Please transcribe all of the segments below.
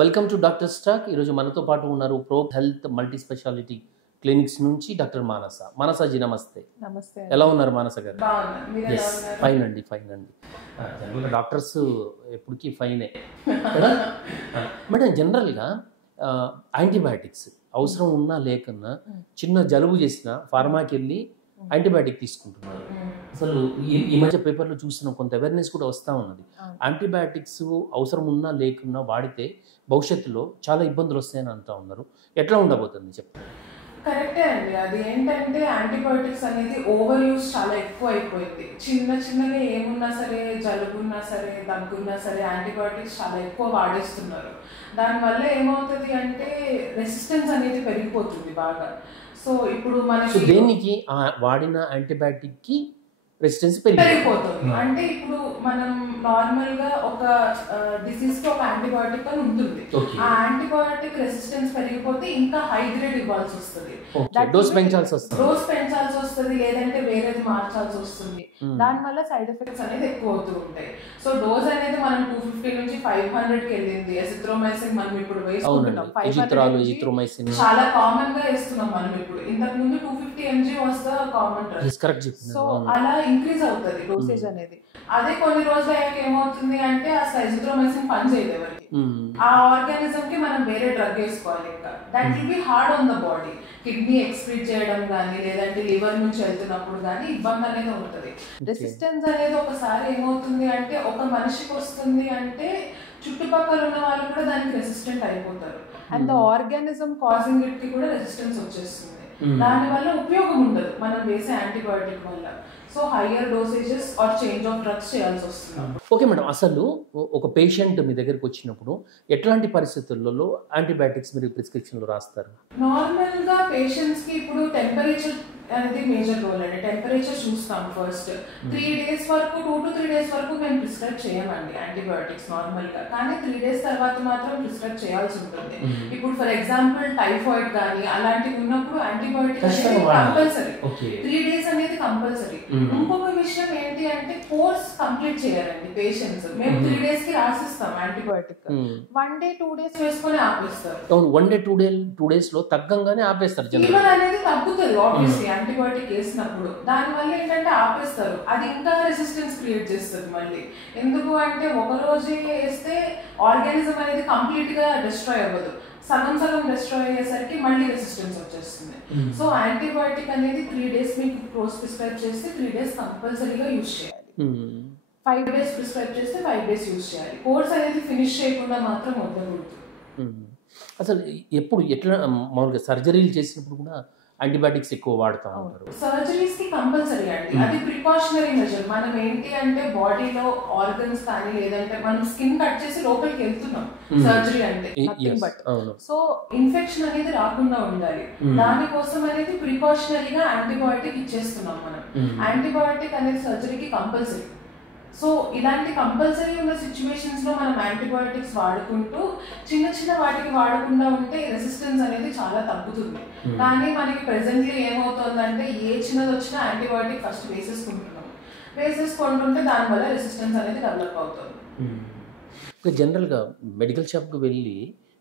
Welcome to doctor stock. ఈరోజు మనతో పాటు ఉన్నారు pro Health multi speciality clinics నుంచి డాక్టర్ మానస. మానసాజీ నమస్తే. నమస్తే. ఎలా ఉన్నారు మానస గారు? ఎస్, ఫైన్ అండి, ఫైన్ అండి. డాక్టర్స్ ఎప్పటికీ ఫైనే కదా మేడం. జనరల్గా యాంటీబయాటిక్స్ అవసరం ఉన్నా లేకున్నా చిన్న జలుబు చేసినా ఫార్మాకి వెళ్ళి యాంటీబయాటిక్ తీసుకుంటున్నారు. అసలు ఈ మధ్య పేపర్లో చూసిన కొంత అవేర్నెస్ కూడా వస్తూ ఉన్నది. యాంటీబయాటిక్స్ అవసరం ఉన్నా లేకున్నా వాడితే భవిష్యత్తులో చాలా ఇబ్బందులు వస్తాయని అంటూ ఉన్నారు. ఎట్లా ఉండబోతుంది చెప్తారు? కరెక్టే అండి. అది ఏంటంటే యాంటీబయాటిక్స్ అనేది ఓవర్ యూస్ చాలా ఎక్కువ అయిపోయింది. చిన్నగా ఏమున్నా సరే, జలుబున్నా సరే, దగ్గున్నా సరే యాంటీబయాటిక్స్ చాలా ఎక్కువ వాడేస్తున్నారు. దానివల్ల ఏమవుతుంది అంటే రెసిస్టెన్స్ అనేది పెరిగిపోతుంది బాగా. సో ఇప్పుడు మనకి దేనికి వాడిన యాంటీబయాటిక్కి రెసిస్టెన్స్ పెరిగిపోతుంది. అంటే ఇప్పుడు మనం నార్మల్ గా ఒక డిసీజ్ కి ఒక యాంటీబయాటిక్ అని ఉంటుంది. ఆ యాంటీబయాటిక్ రెసిస్టెన్స్ పెరిగిపోతే ఇంకా హై గ్రేడ్ ఇవ్వాల్సి వస్తుంది, డోస్ పెంచాల్సి వస్తుంది, లేదంటే వేరేది మార్చాల్సి వస్తుంది. దానివల్ల సైడ్ ఎఫెక్ట్స్ అనేది ఎక్కువ అవుతూ ఉంటాయి. సో డోస్ అనేది మనం 250 నుంచి 500 కి వెళ్ళింది. ఎజిథ్రోమైసిన్ మనం ఇప్పుడు వేసుకుంటున్నాం. చాలా కామన్ గా వేస్తున్నాం మనం ఇప్పుడు. ఇంతకు ముందు 250 mg was the common drug. So అలా ఇంక్రీజ్ అవుతుంది డోసేజ్ అనేది. అదే కొన్ని రోజులు అయ్యాక ఏమవుతుంది అంటే అసలు ఎజిథ్రోమైసిన్ పని చేయదు ఎవరికి. ఆ ఆర్గానిజం కి మనం వేరే డ్రగ్ వేసుకోవాలి. ఇంకా that will be hard on the body. Kidney excrete చేయడం కానీ, లేదంటే లివర్ నుంచి వెళ్తున్నప్పుడు కానీ ఇబ్బంది అనేది ఉంటుంది. రెసిస్టెన్స్ అనేది ఒకసారి ఏమవుతుంది అంటే ఒక మనిషికి వస్తుంది అంటే చుట్టుపక్కల ఉన్న వాళ్ళు కూడా దానికి రెసిస్టెంట్ అయిపోతారు. And the organism causing it కి కూడా రెసిస్టెన్స్ వచ్చేస్తుంది. దానివల్ల ఉపయోగం ఉండదు మనం వేసే యాంటీబయాటిక్ వల్ల. So higher dosages or change of drugs చేయాల్సి వస్తుంది. ఓకే మేడం, అసలు ఒక పేషెంట్ మీ దగ్గరికి వచ్చినప్పుడు ఎట్లాంటి పరిస్థితులలో యాంటీబయాటిక్స్ మీరు ప్రిస్క్రిప్షన్లో రాస్తారు? నార్మల్ గా పేషెంట్స్ కి ఇప్పుడు టెంపరేచర్ అనేది మేజర్ రోల్ అండి. టెంపరేచర్ చూస్తాం ఫస్ట్. 3 days వరకు, 2 to 3 days వరకు మేము ప్రిస్క్రైబ్ చేయమండి యాంటీబయాటిక్స్ నార్మల్ గా. కానీ 3 days తర్వాత మాత్రం ప్రిస్క్రైబ్ చేయాల్సి ఉంటుంది. ఇప్పుడు ఫర్ ఎగ్జాంపుల్ టైఫాయిడ్ కానీ అలాంటివి ఉన్నప్పుడు యాంటీబయాటిక్ అనేది కంపల్సరీ. 3 days అనేది కంపల్సరీ. ఇంకొక విషయం ఏంటి అంటే కోర్స్ కంప్లీట్ చేయాలండి పేషెంట్స్. మేము 3 days కి రాసిస్తాం యాంటీబయాటిక్. 1 day 2 days వేసుకొని ఆపేస్తారు. 1 day 2 days లో తగ్గంగానే ఆపేస్తారు. ఫీవర్ అనేది తగ్గుతుంది ఆబ్వియస్లీ యాంటీబయాటిక్ వేసినప్పుడు. దానివల్ల ఏంటంటే ఆపేస్తారు. అది ఇంకా రెసిస్టెన్స్ క్రియేట్ చేస్తుంది మళ్ళీ. ఎందుకు అంటే ఒక రోజే వేస్తే ఆర్గానిజం అనేది కంప్లీట్ గా డిస్ట్రాయ్ అవ్వదు. సగం డిస్ట్రాయ్ అయ్యేసరికి మళ్ళీ రెసిస్టెన్స్ వచ్చేస్తుంది. సో యాంటీబయాటిక్ అనేది 3 days మీకు కోర్స్ ప్రిస్క్రైబ్ చేస్తే 3 days కంపల్సరీగా యూజ్ చేయాలి. 5 days ప్రిస్క్రైబ్ చేస్తే 5 days యూజ్ చేయాలి. కోర్స్ అనేది ఫినిష్ చేయకుండా మాత్రం వదలకూడదు. అసలు ఎట్లా మామూలుగా సర్జరీలు చేసినప్పుడు కూడా యాంటీబయాటిక్స్ ఎక్కువ వాడుతూ ఉంటారు? సర్జరీస్ కి కంపల్సరీ అండి. అది ప్రికాషనరీ మెజర్. మనం ఏంటి అంటే బాడీలో ఆర్గన్స్ కానీ, లేదంటే మనం స్కిన్ కట్ చేసి లోపలికి వెళ్తున్నాం సర్జరీ అంటే. సో ఇన్ఫెక్షన్ అనేది రాకుండా ఉండాలి. దానికోసం అనేది ప్రికాషనరీగా యాంటీబయాటిక్ ఇచ్చేస్తున్నాం మనం. యాంటీబయాటిక్ అనేది సర్జరీకి కంపల్సరీ. సో ఇలాంటి కంపల్సరీ ఉన్న సిచ్యువేషన్స్ లో మనం యాంటీబయాటిక్స్ వాడుకుంటూ చిన్న వాటికి వాడకుండా ఉంటే రెసిస్టెన్స్ అనేది చాలా తగ్గుతుంది. కానీ మనకి ప్రెసెంట్లీ ఏమవుతుందంటే ఏ చిన్నది వచ్చినా యాంటీబయాటిక్ ఫస్ట్ వేసేసుకుంటుంటే దానివల్ల రెసిస్టెన్స్ అనేది డెవలప్ అవుతుంది. జనరల్గా మెడికల్ షాప్కి వెళ్ళి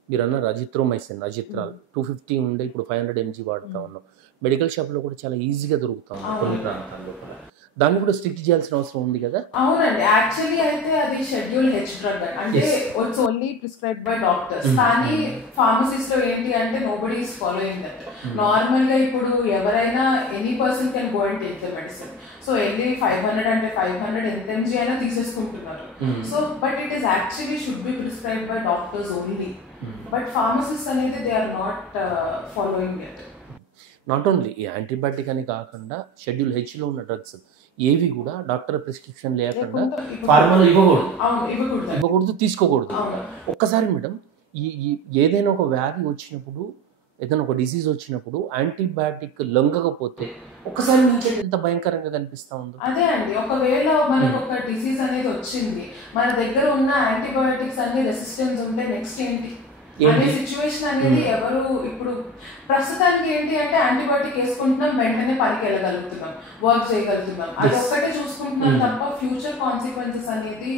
మీరు అన్నారు అజిత్రాల్ 250 ఉండే ఇప్పుడు 500 mg వాడుతూ ఉన్నాం. మెడికల్ షాప్లో కూడా చాలా ఈజీగా దొరుకుతా ఉన్నాం కొన్ని ప్రాంతాల్లో. దాన్ని కూడా స్ట్రిక్ట్ చేయాల్సిన అవసరం ఉంది కదా? అవునండి. యాక్చువల్లీ అయితే అది షెడ్యూల్ హెచ్ డ్రగ్ అంటే it's only prescribed by doctors. కానీ ఫార్మసీస్ లో ఏంటి అంటే nobody is following that. Normal గా ఇప్పుడు ఎవరైనా any person can go and take the medicine. So వెళ్ళి 500 అంటే 500 ఎంత mg అయినా తీసేసుకుంటున్నారు. So but it is actually should be prescribed by doctors only. But pharmacist అనేది they are not following it. Not only ఈ యాంటీబయాటిక్ అని కాకుండా schedule హెచ్లో ఉన్న డ్రగ్స్ ఏవి కూడా డాక్టర్ ప్రిస్క్రిప్షన్ లేకుండా ఫార్మాలో ఇవ్వకూడదు, తీసుకోకూడదు. ఒక్కసారి మేడం, ఏదైనా ఒక వ్యాధి వచ్చినప్పుడు, ఏదైనా ఒక డిసీజ్ వచ్చినప్పుడు యాంటీబయాటిక్ లొంగకపోతే ఒక్కసారి నుంచి ఎంత భయంకరంగా కనిపిస్తా ఉందో. అదే అండి, ఒకవేళ మనకు ఒక డిసీజ్ అనేది వచ్చింది, మన దగ్గర ఉన్న యాంటీబయాటిక్స్ అన్ని రెసిస్టెన్స్ ఉంటే నెక్స్ట్ ఏంటి? అనే సిచ్యువేషన్ అనేది ఎవరు ఇప్పుడు ప్రస్తుతానికి ఏంటి అంటే యాంటీబయాటిక్ వేసుకుంటున్నాం, వెంటనే పనికి వెళ్ళగలుగుతున్నాం, వర్క్ చేయగలుగుతున్నాం, అది ఒక్కటే చూసుకుంటున్నాం తప్ప ఫ్యూచర్ కాన్సిక్వెన్సెస్ అనేది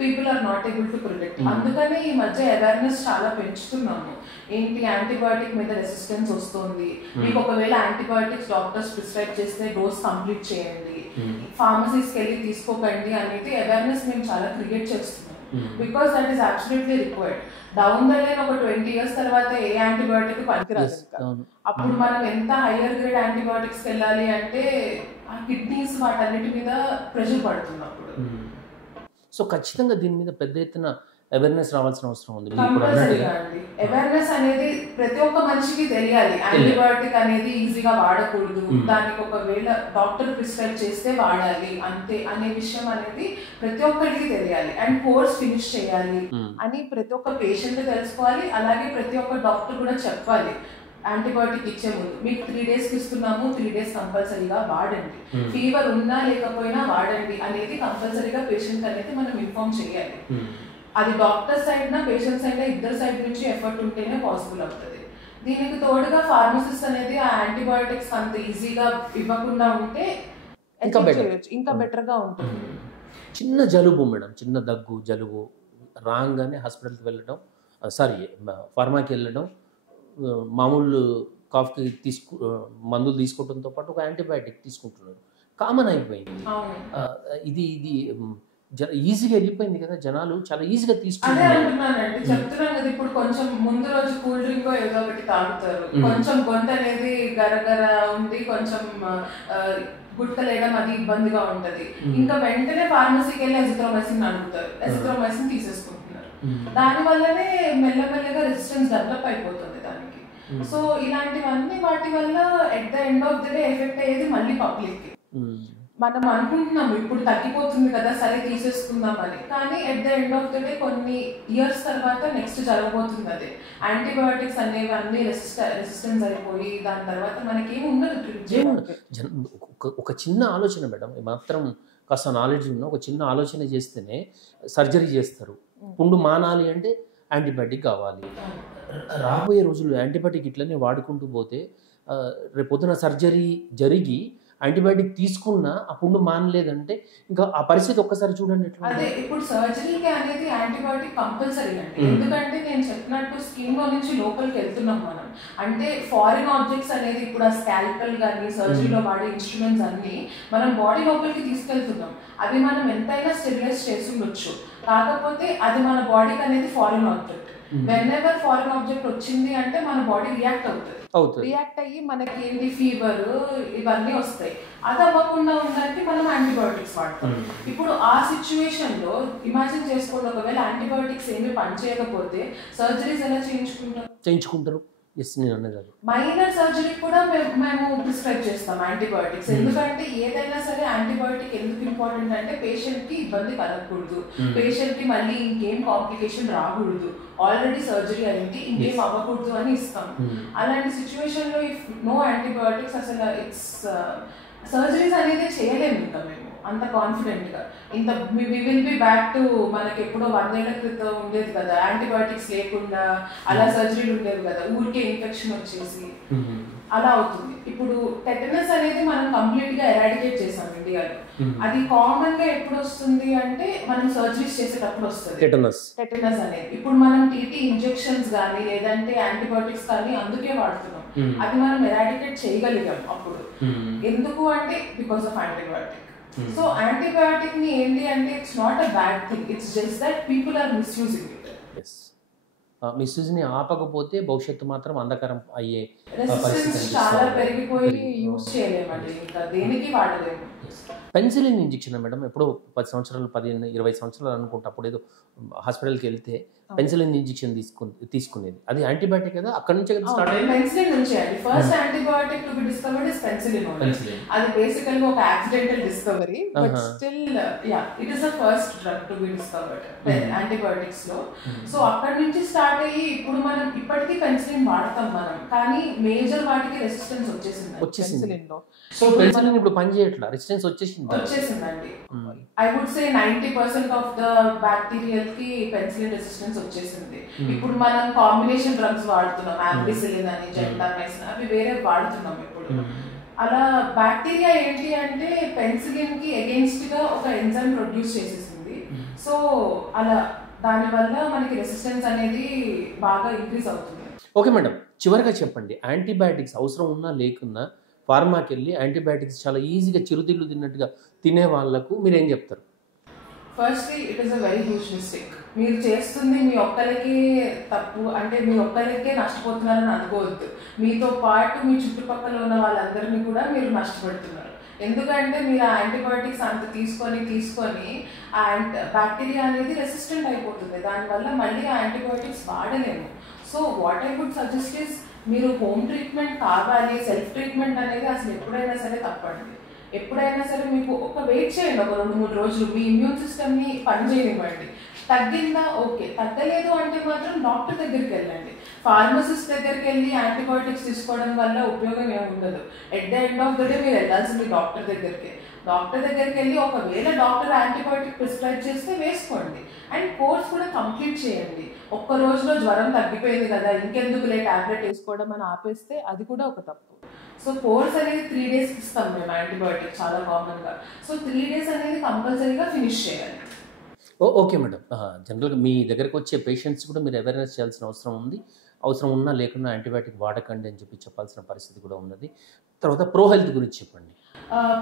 people are not able to predict. అందుకనే ఈ మధ్య అవేర్నెస్ చాలా పెంచుతున్నాము. ఏంటి యాంటీబయాటిక్ మీద రెసిస్టెన్స్ వస్తుంది, మీకు ఒకవేళ యాంటీబయాటిక్స్ డాక్టర్స్ ప్రిస్క్రైబ్ చేస్తే డోస్ కంప్లీట్ చేయండి, ఫార్మసీస్కి వెళ్ళి తీసుకోకండి అనేది అవేర్నెస్ మేము చాలా క్రియేట్ చేస్తున్నాం. Because that is absolutely required. Down the line ఒక 20 years తర్వాత ఏ యాంటీబయాటిక్ పనికిరాదు. అప్పుడు మనం ఎంత హైయర్ గ్రేడ్ యాంటీబయాటిక్స్ వెళ్ళాలి అంటే ఆ కిడ్నీస్ వాటన్నిటి మీద ప్రెషర్ పడుతున్నప్పుడు. సో ఖచ్చితంగా దీని మీద పెద్ద ఎత్తున అవేర్నెస్ రావాల్సిన అవసరం ఉంది. అవేర్నెస్ అనేది ప్రతి ఒక్క మనిషికి తెలియాలి. యాంటీబయాటిక్ అనేది ఈజీగా వాడకూడదు, దానికి ఒకవేళ డాక్టర్ ప్రిస్క్రైబ్ చేస్తే వాడాలి అంతే అనే విషయం అనేది ప్రతి ఒక్కరికి తెలియాలి. అండ్ కోర్స్ ఫినిష్ చేయాలి అని ప్రతి ఒక్క పేషెంట్ తెలుసుకోవాలి. అలాగే ప్రతి ఒక్క డాక్టర్ కూడా చెప్పాలి, యాంటీబయాటిక్ ఇచ్చే ముందు మీకు 3 days ఇస్తున్నాము, 3 days కంపల్సరీగా వాడండి, ఫీవర్ ఉన్నా లేకపోయినా వాడండి అనేది కంపల్సరీగా పేషెంట్ అనేది మనం ఇన్ఫార్మ్ చేయాలి. అది డాక్టర్ సైడ్ నా పేషెంట్ సైడ్ ఇద్దరు సైడ్ నుంచి ఎఫర్ట్ ఉంటేనే పాసిబుల్ అవుతుంది. దీనికి తోడుగా ఫార్మసిస్ట్ అనేది ఆ యాంటీబయాటిక్స్ అంత ఈజీగా ఇవ్వకుండా ఉంటే ఇంకా బెటర్ గా ఉంటుంది. చిన్న జలుబు మేడం, చిన్న దగ్గు జలుబు రాగానే హాస్పిటల్కి వెళ్ళడం, ఫార్మాకి వెళ్ళడం, మామూలు కాఫ్కి మందులు తీసుకోవడంతో పాటు ఒక యాంటీబయాటిక్ తీసుకుంటున్నారు, కామన్ అయిపోయింది. ఇది ఈజీగా వెళ్ళిపోయింది కదా, జనాలు చాలా ఈజీగా తీసుకుంటారు. చెప్తున్నాను కదా, ఇప్పుడు కొంచెం ముందు రోజు కూల్ డ్రింక్ ఏదో ఒకటి తాగుతారు, కొంచెం గొంతు అనేది గరగర ఉండి కొంచెం గుట్టలేయడం అది ఇబ్బందిగా ఉంటది, ఇంకా వెంటనే ఫార్మసీకి వెళ్ళి ఎజిథ్రోమైసిన్ అడుగుతారు, ఎజిథ్రోమైసిన్ తీసేసుకుంటున్నారు. దాని వల్లనే మెల్లమెల్లగా రెసిస్టెన్స్ డెవలప్ అయిపోతుంది దానికి. సో ఇలాంటివన్నీ వాటి వల్ల at the end of the day effect అయ్యేది మళ్ళీ పబ్లిక్ కి. మనం అనుకుంటున్నాము ఇప్పుడు తగ్గిపోతుంది కదా సరే తీసేసుకుందాం అని, కానీ at the end of the day కొన్ని ఇయర్స్ తర్వాత నెక్స్ట్ జరగబోతుంది అదే. యాంటీబయాటిక్స్ అనేవి అన్ని రెసిస్టెన్స్ అయిపోయి దాని తర్వాత మనకి ఏమి ఉండదు. ఒక చిన్న ఆలోచన మేడం, మాత్రం కాస్త నాలెడ్జ్ ఉన్న ఒక చిన్న ఆలోచన చేస్తేనే సర్జరీ చేస్తారు. పుండు మానాలి అంటే యాంటీబయాటిక్ కావాలి. రాబోయే రోజుల్లో యాంటీబయాటిక్ ఇట్లనే వాడుకుంటూ పోతే రేపొద్దున సర్జరీ జరిగి యాంటీబయాటిక్ తీసుకున్నా ఆ పుండు మానలేదంటే ఇంకా ఆ పరిస్థితి ఒక్కసారి చూడండి ఎట్లా. అదే ఇప్పుడు సర్జరీకి అనేది యాంటీబయాటిక్ కంపల్సరీ అండి. ఎందుకంటే నేను చెప్పినట్టు స్కిన్ లో నుంచి లోపలికి వెళ్తున్నాం మనం, అంటే ఫారిన్ ఆబ్జెక్ట్స్ అనేది ఇప్పుడు ఆ స్కాల్పెల్ కానీ సర్జరీలో వాడే ఇన్స్ట్రుమెంట్స్ అన్ని మనం బాడీ లోపలికి తీసుకెళ్తున్నాం. అది మనం ఎంతైనా స్టెరిలైజ్ చేస్తుండొచ్చు, కాకపోతే అది మన బాడీకి అనేది foreign object. When ever foreign object వచ్చింది అంటే మన బాడీ రియాక్ట్ అవుతుంది. రియాక్ట్ అయ్యి మనకి ఏంటి ఫీవర్ ఇవన్నీ వస్తాయి. అది అవ్వకుండా ఉండడానికి మనం యాంటీబయాటిక్స్ వాడతాం. ఇప్పుడు ఆ సిచ్యువేషన్ లో ఇమాజిన్ చేసుకోండి, ఒకవేళ యాంటీబయాటిక్స్ ఏమి పనిచేయకపోతే సర్జరీస్ ఎలా చేయించుకుంటారు. మైనర్ సర్జరీ కూడా మేము ప్రిస్క్రైబ్ చేస్తాం యాంటీబయాటిక్స్. ఎందుకంటే ఏదైనా సరే యాంటీబయాటిక్ ఎందుకు ఇంపార్టెంట్ అంటే పేషెంట్ కి ఇబ్బంది కలగకూడదు, పేషెంట్ కి మళ్ళీ ఇంకేం కాంప్లికేషన్ రాకూడదు, ఆల్రెడీ సర్జరీ అయింది ఇంకేం అవ్వకూడదు అని ఇస్తాం. అలాంటి సిచ్యువేషన్ లో ఇఫ్ నో యాంటీబయాటిక్స్ అసలు సర్జరీస్ అనేది చేయలేము ఇంకా మేము అంత కాన్ఫిడెంట్ గా. ఇంత we will be back to మనకి ఎప్పుడో 100 ఏళ్ల క్రితం ఉండేది కదా, యాంటీబయాటిక్స్ లేకుండా అలా సర్జరీలు ఉండేవి కదా, ఊరికే ఇన్ఫెక్షన్ వచ్చేసి అలా అవుతుంది. ఇప్పుడు టెటనస్ అనేది మనం కంప్లీట్ గా ఎరాడికేట్ చేసాం ఇండియాలో. అది కామన్ గా ఎప్పుడు వస్తుంది అంటే మనం సర్జరీస్ చేసేటప్పుడు వస్తుంది టెటనస్ అనేది. ఇప్పుడు మనం టీటీ ఇంజెక్షన్స్ కానీ లేదంటే యాంటీబయాటిక్స్ కానీ అందుకే వాడుతున్నాం. అది మనం ఎరాడికేట్ చేయగలిగాం అప్పుడు. ఎందుకు అంటే because of antibiotic. So antibiotic ని ఏంటి అంటే it's not a bad thing, it's just that people are misusing it. Misuse ని ఆపకపోతే భవిష్యత్తు మాత్రం అంధకారం అయ్యే రెసిస్టెన్స్ చాలా పెరిగిపోయి యూజ్ చేయలేమండి, ఇంకా దేనికి వాడలేము. పెన్సిలిన్ ఇంజెక్షన్ మేడం ఎప్పుడో 10 సంవత్సరాలు 15-20 సంవత్సరాలు అనుకుంటా అప్పుడు ఏదో హాస్పిటల్కి వెళ్తే పెన్సిలిన్ ఇంజెక్షన్ తీసుకునేది. అది యాంటీబయాటిక్ కదా, అక్కడ నుంచే స్టార్ట్ అయ్యింది. పెన్సిలిన్ నుంచి అండి first antibiotic to be discovered is penicillin only. అది బేసికల్ గా ఒక accidental discovery, but still it is the first drug to be discovered antibiotics లో. సో అక్కడ నుంచి స్టార్ట్ అయ్యి ఇప్పుడు మనం ఇప్పటికీ పెన్సిలిన్ వాడతాం మనం, కానీ మేజర్ వాటికి రెసిస్టెన్స్ వచ్చేసింది పెన్సిలిన్ లో. సో పెన్సిలిన్ ఇప్పుడు పని చేయట్లా, రెసిస్టెన్స్ వచ్చేసింది. వచ్చేసిందండి. I would say 90% of the bacterial కి పెన్సిలిన్ రెసిస్టెన్స్ వచ్చేసింది. ఇప్పుడు మనం కాంబినేషన్ డ్రగ్స్ వాడుతున్నాం, ఆంపిసిలిన్ అని, జెంటామైసిన్, అవి వేరే వాడుతున్నాం ఇప్పుడు. అలా బ్యాక్టీరియా ఏంటి అంటే పెన్సిలిన్ కి అగేన్స్ట్ గా ఒక ఎంజైమ్ ప్రొడ్యూస్ చేసేసింది. సో అలా దానివల్ల మనకి రెసిస్టెన్స్ అనేది బాగా ఇంక్రీజ్ అవుతుంది. ఓకే మేడం, చివరిగా చెప్పండి, యాంటీబయాటిక్స్ అవసరం ఉన్నా లేకున్నా ఫార్మాకి వెళ్ళి యాంటీబయాటిక్స్ చాలా ఈజీగా చిరుతిళ్ళు తిన్నట్టుగా తినే వాళ్ళకు మీరు ఏం చెప్తారు? Firstly it is a very huge mistake. మీరు చేస్తుంది మీ ఒక్కరికి తప్పు అంటే మీ ఒక్కరికే నష్టపోతున్నారని అనుకోవద్దు. మీతో పాటు మీ చుట్టుపక్కల ఉన్న వాళ్ళందరినీ కూడా మీరు నష్టపెడుతున్నారు. ఎందుకంటే మీరు ఆ యాంటీబయాటిక్స్ అంత తీసుకొని ఆ బ్యాక్టీరియా అనేది రెసిస్టెంట్ అయిపోతుంది. దానివల్ల మళ్ళీ ఆ యాంటీబయాటిక్స్ వాడలేము. So what I would suggest is, మీరు హోమ్ ట్రీట్మెంట్ కావాలి, సెల్ఫ్ ట్రీట్మెంట్ అనేది అసలు ఎప్పుడైనా సరే తప్పండి. ఎప్పుడైనా సరే మీకు ఒక వెయిట్ చేయండి, ఒక 2-3 రోజులు మీ ఇమ్యూన్ సిస్టమ్ని పనిచేయనివ్వండి. తగ్గిందా ఓకే, తగ్గలేదు అంటే మాత్రం డాక్టర్ దగ్గరికి వెళ్ళండి. ఫార్మసిస్ట్ దగ్గరికి వెళ్ళి యాంటీబయాటిక్స్ తీసుకోవడం వల్ల ఉపయోగం ఏమి ఉండదు. At the end of the day మీరు వెళ్ళాల్సింది డాక్టర్ దగ్గరికి. డాక్టర్ దగ్గరికి వెళ్ళి ఒకవేళ డాక్టర్ యాంటీబయాటిక్ ప్రిస్క్రైబ్ చేస్తే వేసుకోండి. అండ్ కోర్స్ కూడా కంప్లీట్ చేయండి. ఒక్క రోజులో జ్వరం తగ్గిపోయింది కదా ఇంకెందుకులే టాబ్లెట్ వేసుకోవడం అని ఆపేస్తే అది కూడా ఒక తప్పు. సో కోర్స్ అనేది 3 days ఇస్తాం మేము యాంటీబయాటిక్ చాలా కామన్గా. సో 3 days అనేది కంపల్సరీగా ఫినిష్ చేయాలి. ఓకే మేడం, జనరల్గా మీ దగ్గరకు వచ్చే పేషెంట్స్ కూడా మీరు అవేర్నెస్ చేయాల్సిన అవసరం ఉంది. అవసరం ఉన్నా లేకున్నా యాంటీబయాటిక్ వాడకండి అని చెప్పాల్సిన పరిస్థితి కూడా ఉన్నది. తర్వాత ప్రో హెల్త్ గురించి చెప్పండి.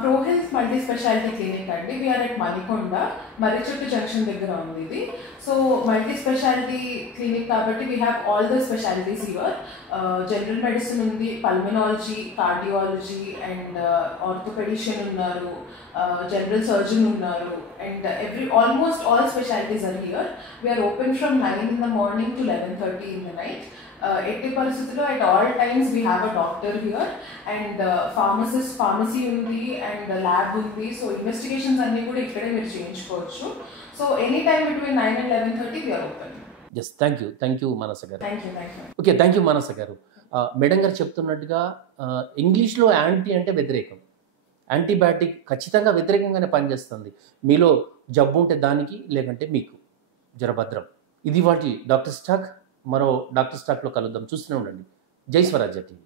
Pro Health multi specialty clinic అండి. We're at Manikonda, Marrichettu junction దగ్గర ఉంది ఇది. సో మల్టీ స్పెషాలిటీ క్లినిక్ కాబట్టి we have all the specialties here. General medicine ఉంది, పల్మనాలజీ, కార్డియాలజీ అండ్ ఆర్థోపెడిషియన్ ఉన్నారు, జనరల్ సర్జన్ ఉన్నారు, and almost all specialties are here. We're open from 9 in the morning to 11:30 in the night. ఎట్టి పరిస్థితుల్లో at all times we have a doctor here and pharmacy ఉంది and lab ఉంది. So investigations అన్ని కూడా ఇక్కడే మీరు చేయించుకోవచ్చు. So any time between 9 and 11:30 we are open. Yes, thank you Manasa garu. Thank you. Okay, thank you Manasa garu. Madam గారు చెప్తున్నట్టుగా ఇంగ్లీష్లో యాంటీ అంటే వ్యతిరేకం, యాంటీబయాటిక్ ఖచ్చితంగా వ్యతిరేకంగానే పనిచేస్తుంది. మీలో జబ్బు ఉంటే దానికి, లేకంటే మీకు జరభద్రం. ఇది వాటి డాక్టర్ స్టాక్. మరో డాక్టర్ స్టాక్లో కలుద్దాం. చూస్తూనే ఉండండి జై స్వరాజ్య టీవీ.